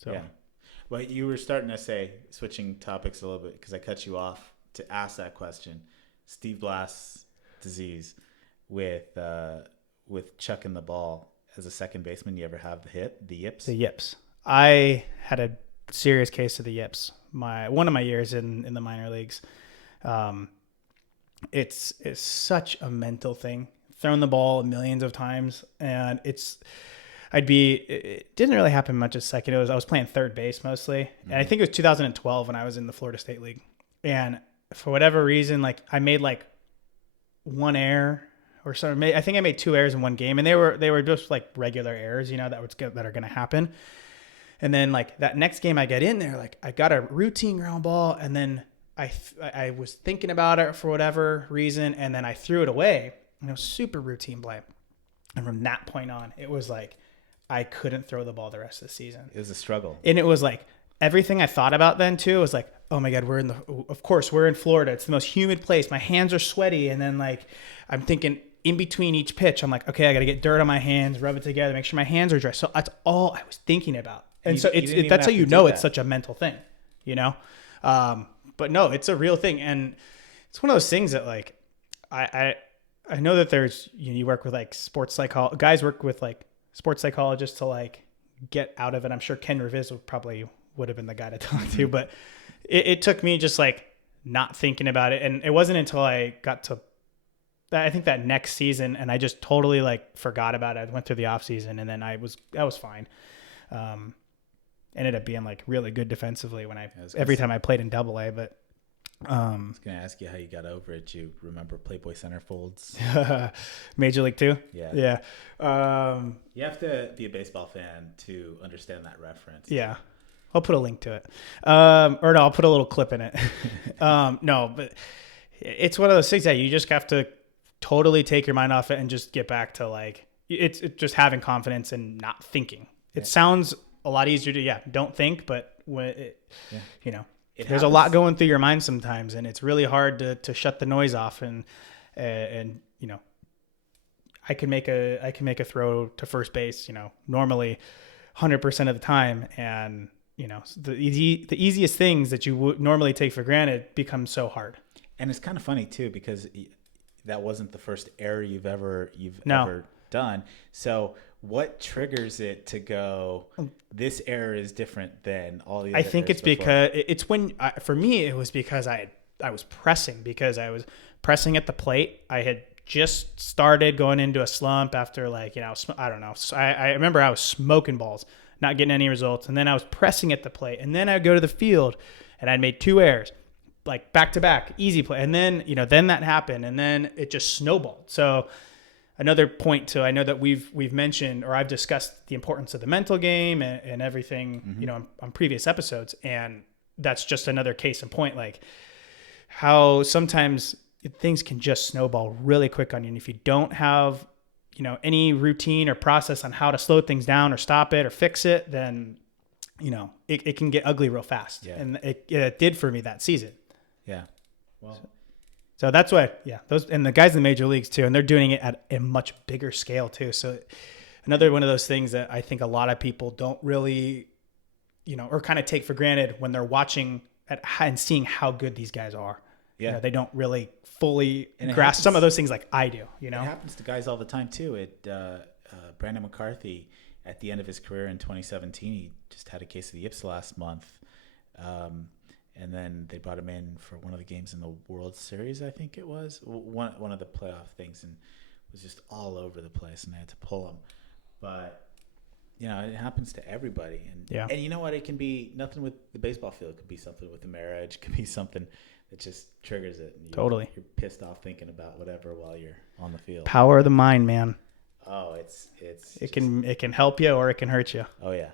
So Yeah. Well, you were starting to say, switching topics a little bit because I cut you off to ask that question. Steve Blast's disease with chucking the ball as a second baseman. You ever have the yips? the yips. I had a serious case of the yips. One of my years in the minor leagues. It's such a mental thing. Thrown the ball millions of times, and it didn't really happen much at second. I was playing third base mostly. And I think it was 2012 when I was in the Florida State League. And for whatever reason, like I made like one error or something. I think I made 2 errors in one game, and they were just like regular errors, that are going to happen. And then like that next game I get in there, like I got a routine ground ball, and then I was thinking about it for whatever reason, and then I threw it away. And it was super routine play. And from that point on, it was like I couldn't throw the ball the rest of the season. It was a struggle. And it was like everything I thought about then too was like, oh my God, we're in Florida. It's the most humid place. My hands are sweaty. And then like, I'm thinking in between each pitch, I'm like, okay, I got to get dirt on my hands, rub it together, make sure my hands are dry. So that's all I was thinking about. And so that's how it's such a mental thing, But no, it's a real thing. And it's one of those things that like, I know that there's, you work with like guys work with like sports psychologists to like get out of it. I'm sure Ken Reviz would have been the guy to talk to, but it took me just like not thinking about it. And it wasn't until I got to, I think that next season, and I just totally like forgot about it. I went through the off season, and then I was fine. Ended up being like really good defensively every time I played in Double-A, but I was going to ask you how you got over it. You remember Playboy Centerfolds? Major League 2? Yeah. You have to be a baseball fan to understand that reference. Yeah. I'll put a link to it. Or no, I'll put a little clip in it. No, but it's one of those things that you just have to totally take your mind off it and just get back to like, it's just having confidence and not thinking. It sounds a lot easier to, don't think, but there's a lot going through your mind sometimes, and it's really hard to shut the noise off. And I can make a throw to first base, normally 100% of the time. And, the easiest things that you would normally take for granted become so hard. And it's kind of funny too, because that wasn't the first error you've ever done. So what triggers it to go, this error is different than all the other I think it's before? because it's for me, it was because I was pressing at the plate. I had just started going into a slump after I don't know. So I remember I was smoking balls, not getting any results. And then I was pressing at the plate, and then I'd go to the field and I'd made 2 errors, like back to back, easy play. And then, then that happened, and then it just snowballed. So another point too, I know that we've mentioned, or I've discussed the importance of the mental game and everything, on previous episodes. And that's just another case in point, like how sometimes things can just snowball really quick on you. And if you don't have, any routine or process on how to slow things down or stop it or fix it, then, it can get ugly real fast. Yeah. And it did for me that season. Yeah. Well, so that's why, those, and the guys in the major leagues too, and they're doing it at a much bigger scale too. So another one of those things that I think a lot of people don't really, or kind of take for granted when they're watching and seeing how good these guys are. Yeah. They don't really fully grasp some of those things like I do, It happens to guys all the time too. Brandon McCarthy, at the end of his career in 2017, he just had a case of the yips last month. And then they brought him in for one of the games in the World Series, I think it was. One of the playoff things, and was just all over the place, and they had to pull him. But, it happens to everybody. And you know what? It can be nothing with the baseball field. It could be something with the marriage. It could be something that just triggers it. And totally. You're pissed off thinking about whatever while you're on the field. Power of the mind, man. Oh, it can help you or it can hurt you. Oh, yeah.